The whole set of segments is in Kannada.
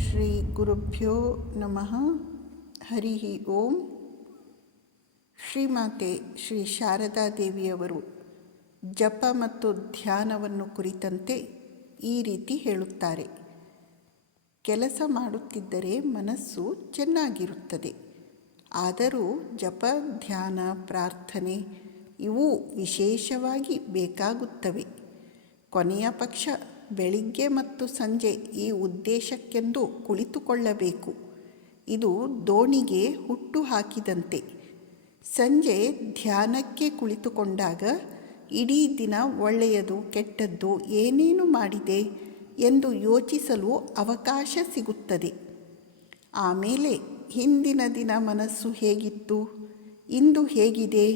ಶ್ರೀ ಗುರುಭ್ಯೋ ನಮಃ. ಹರಿ ಓಂ. ಶ್ರೀಮಾತೆ ಶ್ರೀ ಶಾರದಾ ದೇವಿಯವರು ಜಪ ಮತ್ತು ಧ್ಯಾನವನ್ನು ಕುರಿತಂತೆ ಈ ರೀತಿ ಹೇಳುತ್ತಾರೆ. ಕೆಲಸ ಮಾಡುತ್ತಿದ್ದರೆ ಮನಸ್ಸು ಚೆನ್ನಾಗಿರುತ್ತದೆ. ಆದರೂ ಜಪ, ಧ್ಯಾನ, ಪ್ರಾರ್ಥನೆ ಇವು ವಿಶೇಷವಾಗಿ ಬೇಕಾಗುತ್ತವೆ. ಕೊನೆಯ ಪಕ್ಷ ಬೆಳಿಗ್ಗೆ ಮತ್ತು ಸಂಜೆ ಈ ಉದ್ದೇಶಕ್ಕೆಂದು ಕುಳಿತುಕೊಳ್ಳಬೇಕು. ಇದು ದೋಣಿಗೆ ಹುಟ್ಟು ಹಾಕಿದಂತೆ. ಸಂಜೆ ಧ್ಯಾನಕ್ಕೆ ಕುಳಿತುಕೊಂಡಾಗ ಇಡೀ ದಿನ ಒಳ್ಳೆಯದು ಕೆಟ್ಟದ್ದು ಏನೇನು ಮಾಡಿದೆ ಎಂದು ಯೋಚಿಸಲು ಅವಕಾಶ ಸಿಗುತ್ತದೆ. ಆಮೇಲೆ ಹಿಂದಿನ ದಿನ ಮನಸ್ಸು ಹೇಗಿತ್ತು, ಇಂದು ಹೇಗಿದೆ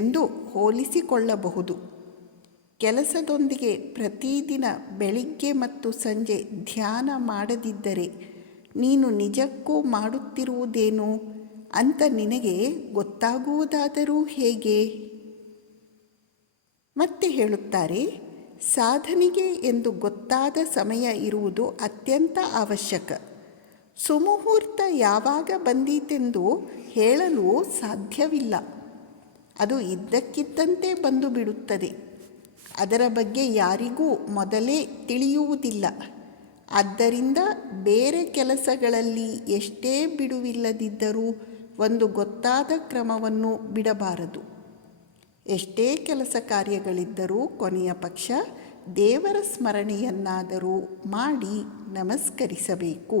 ಎಂದು ಹೋಲಿಸಿಕೊಳ್ಳಬಹುದು. ಕೆಲಸದೊಂದಿಗೆ ಪ್ರತಿದಿನ ಬೆಳಿಗ್ಗೆ ಮತ್ತು ಸಂಜೆ ಧ್ಯಾನ ಮಾಡದಿದ್ದರೆ ನೀನು ನಿಜಕ್ಕೂ ಮಾಡುತ್ತಿರುವುದೇನು ಅಂತ ನಿನಗೆ ಗೊತ್ತಾಗುವುದಾದರೂ ಹೇಗೆ? ಮತ್ತೆ ಹೇಳುತ್ತಾರೆ, ಸಾಧನೆಗೆ ಎಂದು ಗೊತ್ತಾದ ಸಮಯ ಇರುವುದು ಅತ್ಯಂತ ಅವಶ್ಯಕ. ಸುಮುಹೂರ್ತ ಯಾವಾಗ ಬಂದೀತೆಂದು ಹೇಳಲು ಸಾಧ್ಯವಿಲ್ಲ. ಅದು ಇದ್ದಕ್ಕಿದ್ದಂತೆ ಬಂದು ಬಿಡುತ್ತದೆ. ಅದರ ಬಗ್ಗೆ ಯಾರಿಗೂ ಮೊದಲೇ ತಿಳಿಯುವುದಿಲ್ಲ. ಆದ್ದರಿಂದ ಬೇರೆ ಕೆಲಸಗಳಲ್ಲಿ ಎಷ್ಟೇ ಬಿಡುವಿಲ್ಲದಿದ್ದರೂ ಒಂದು ಗೊತ್ತಾದ ಕ್ರಮವನ್ನು ಬಿಡಬಾರದು. ಎಷ್ಟೇ ಕೆಲಸ ಕಾರ್ಯಗಳಿದ್ದರೂ ಕೊನೆಯ ಪಕ್ಷ ದೇವರ ಸ್ಮರಣೆಯನ್ನಾದರೂ ಮಾಡಿ ನಮಸ್ಕರಿಸಬೇಕು.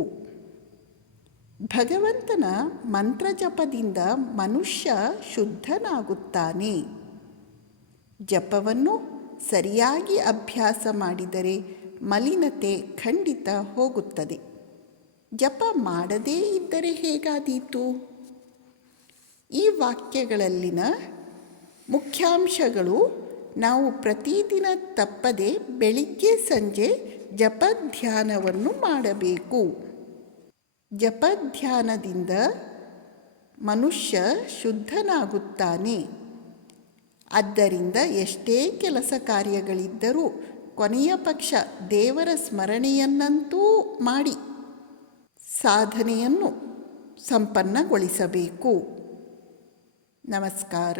ಭಗವಂತನ ಮಂತ್ರಜಪದಿಂದ ಮನುಷ್ಯ ಶುದ್ಧನಾಗುತ್ತಾನೆ. ಜಪವನ್ನು ಸರಿಯಾಗಿ ಅಭ್ಯಾಸ ಮಾಡಿದರೆ ಮಲಿನತೆ ಖಂಡಿತ ಹೋಗುತ್ತದೆ. ಜಪ ಮಾಡದೇ ಇದ್ದರೆ ಹೇಗಾದೀತು? ಈ ವಾಕ್ಯಗಳಲ್ಲಿನ ಮುಖ್ಯಾಂಶಗಳು: ನಾವು ಪ್ರತಿದಿನ ತಪ್ಪದೆ ಬೆಳಿಗ್ಗೆ ಸಂಜೆ ಜಪ ಧ್ಯಾನವನ್ನು ಮಾಡಬೇಕು. ಜಪ ಧ್ಯಾನದಿಂದ ಮನುಷ್ಯ ಶುದ್ಧನಾಗುತ್ತಾನೆ. ಆದ್ದರಿಂದ ಎಷ್ಟೇ ಕೆಲಸ ಕಾರ್ಯಗಳಿದ್ದರೂ ಕೊನೆಯ ಪಕ್ಷ ದೇವರ ಸ್ಮರಣೆಯನ್ನಂತೂ ಮಾಡಿ ಸಾಧನೆಯನ್ನು ಸಂಪನ್ನಗೊಳಿಸಬೇಕು. ನಮಸ್ಕಾರ.